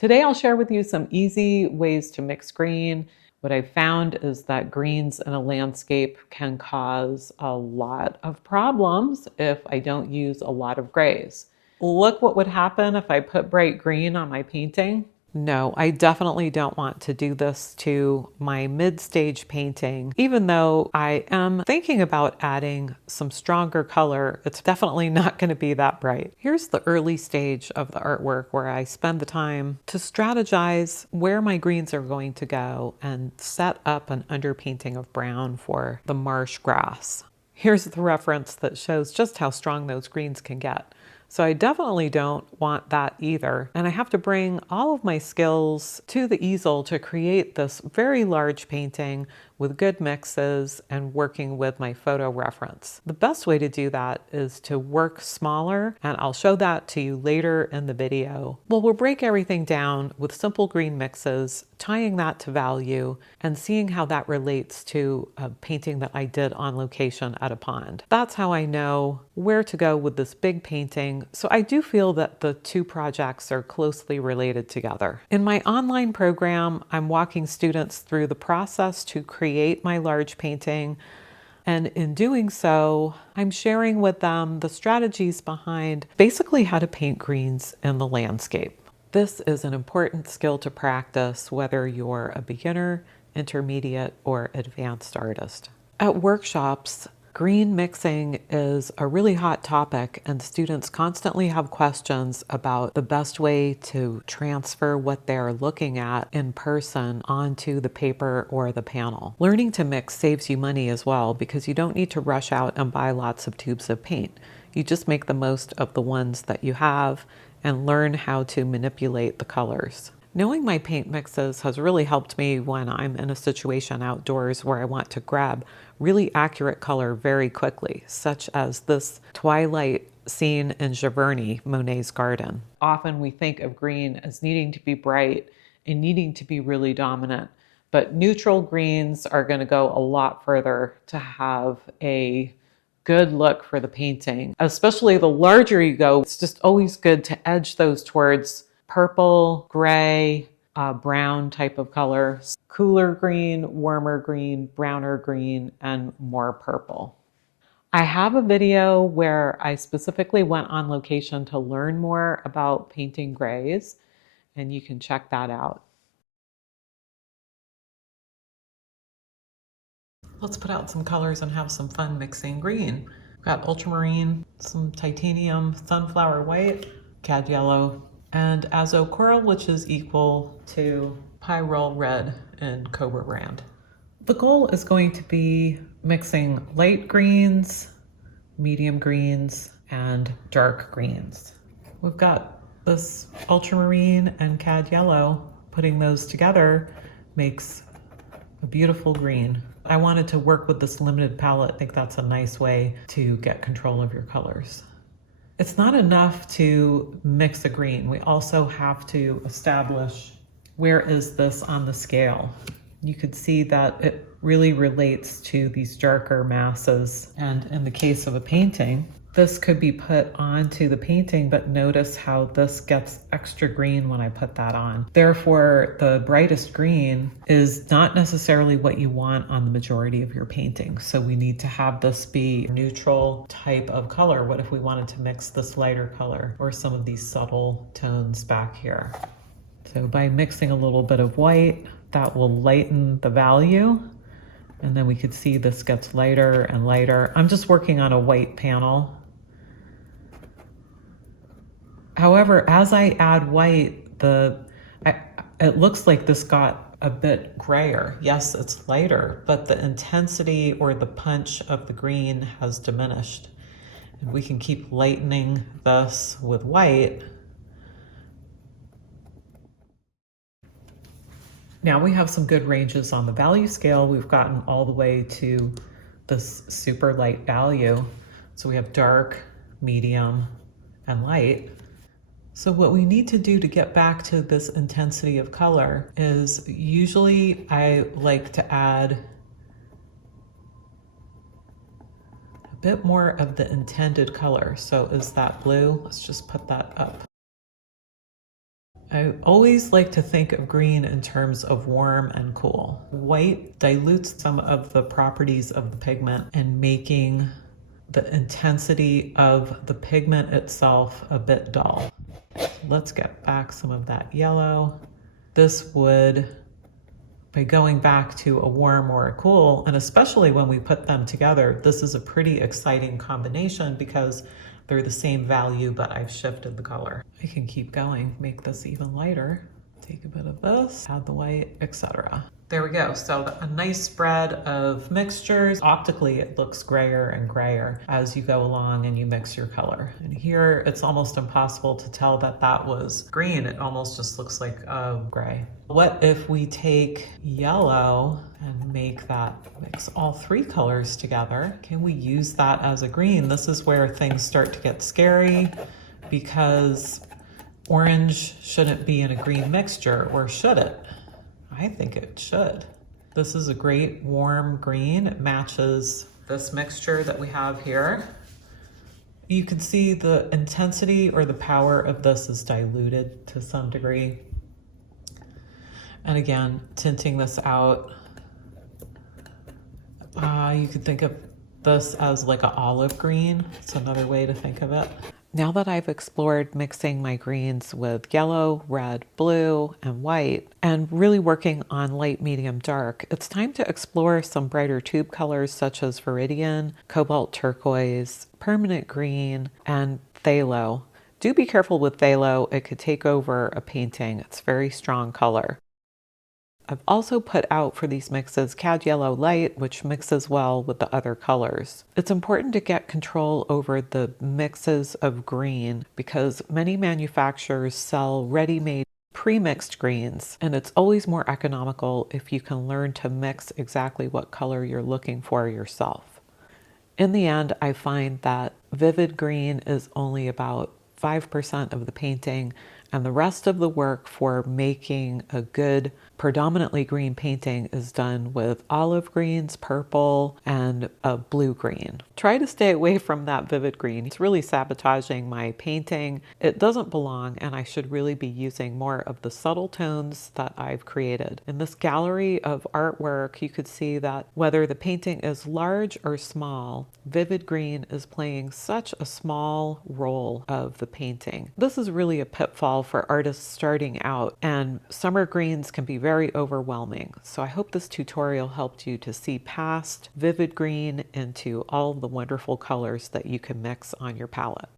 Today I'll share with you some easy ways to mix green. What I've found is that greens in a landscape can cause a lot of problems if I don't use a lot of grays. Look what would happen if I put bright green on my painting. No, I definitely don't want to do this to my mid-stage painting. Even though I am thinking about adding some stronger color, it's definitely not going to be that bright. Here's the early stage of the artwork where I spend the time to strategize where my greens are going to go and set up an underpainting of brown for the marsh grass. Here's the reference that shows just how strong those greens can get. So I definitely don't want that either. And I have to bring all of my skills to the easel to create this very large painting with good mixes and working with my photo reference. The best way to do that is to work smaller, and I'll show that to you later in the video. Well, we'll break everything down with simple green mixes, tying that to value, and seeing how that relates to a painting that I did on location at a pond. That's how I know where to go with this big painting. So I do feel that the two projects are closely related together. In my online program, I'm walking students through the process to create my large painting. And in doing so, I'm sharing with them the strategies behind basically how to paint greens in the landscape. This is an important skill to practice whether you're a beginner, intermediate, or advanced artist. At workshops, green mixing is a really hot topic, and students constantly have questions about the best way to transfer what they're looking at in person onto the paper or the panel. Learning to mix saves you money as well, because you don't need to rush out and buy lots of tubes of paint. You just make the most of the ones that you have and learn how to manipulate the colors. Knowing my paint mixes has really helped me when I'm in a situation outdoors where I want to grab really accurate color very quickly, such as this twilight scene in Giverny, Monet's garden. Often we think of green as needing to be bright and needing to be really dominant, but neutral greens are going to go a lot further to have a good look for the painting. Especially the larger you go, it's just always good to edge those towards purple, gray, brown type of color, cooler green, warmer green, browner green, and more purple. I have a video where I specifically went on location to learn more about painting grays, and you can check that out. Let's put out some colors and have some fun mixing green. We've got ultramarine, some titanium, sunflower white, cad yellow, and azo coral, which is equal to pyrrole red and cobra brand. The goal is going to be mixing light greens, medium greens, and dark greens. We've got this ultramarine and cad yellow. Putting those together makes a beautiful green. I wanted to work with this limited palette. I think that's a nice way to get control of your colors. It's not enough to mix a green. We also have to establish where is this on the scale. You could see that it really relates to these darker masses. And in the case of a painting, this could be put onto the painting, but notice how this gets extra green when I put that on. Therefore, the brightest green is not necessarily what you want on the majority of your painting. So we need to have this be a neutral type of color. What if we wanted to mix this lighter color or some of these subtle tones back here? So by mixing a little bit of white, that will lighten the value. And then we could see this gets lighter and lighter. I'm just working on a white panel. However, as I add white, it looks like this got a bit grayer. Yes, it's lighter, but the intensity or the punch of the green has diminished. And we can keep lightening this with white. Now we have some good ranges on the value scale. We've gotten all the way to this super light value. So we have dark, medium, and light. So what we need to do to get back to this intensity of color is usually I like to add a bit more of the intended color. So is that blue? Let's just put that up. I always like to think of green in terms of warm and cool. White dilutes some of the properties of the pigment and making the intensity of the pigment itself a bit dull. Let's get back some of that yellow. This would, by going back to a warm or a cool, and especially when we put them together, this is a pretty exciting combination because they're the same value, but I've shifted the color. I can keep going, make this even lighter. Take a bit of this, add the white, etc. There we go. So a nice spread of mixtures. Optically, it looks grayer and grayer as you go along and you mix your color. And here, it's almost impossible to tell that that was green. It almost just looks like gray. What if we take yellow and make that, mix all three colors together? Can we use that as a green? This is where things start to get scary because orange shouldn't be in a green mixture, or should it? I think it should. This is a great warm green. It matches this mixture that we have here. You can see the intensity or the power of this is diluted to some degree. And again, tinting this out, you could think of this as like an olive green. It's another way to think of it. Now that I've explored mixing my greens with yellow, red, blue, and white, and really working on light, medium, dark, it's time to explore some brighter tube colors such as Viridian, Cobalt Turquoise, Permanent Green, and Phthalo. Do be careful with Phthalo. It could take over a painting. It's a very strong color. I've also put out for these mixes Cad Yellow Light, which mixes well with the other colors. It's important to get control over the mixes of green because many manufacturers sell ready-made pre-mixed greens, and it's always more economical if you can learn to mix exactly what color you're looking for yourself. In the end, I find that vivid green is only about 5% of the painting, and the rest of the work for making a good predominantly green painting is done with olive greens, purple, and a blue green. Try to stay away from that vivid green. It's really sabotaging my painting. It doesn't belong, and I should really be using more of the subtle tones that I've created. In this gallery of artwork, you could see that whether the painting is large or small, vivid green is playing such a small role of the painting. This is really a pitfall for artists starting out, and summer greens can be very overwhelming. So I hope this tutorial helped you to see past vivid green into all the wonderful colors that you can mix on your palette.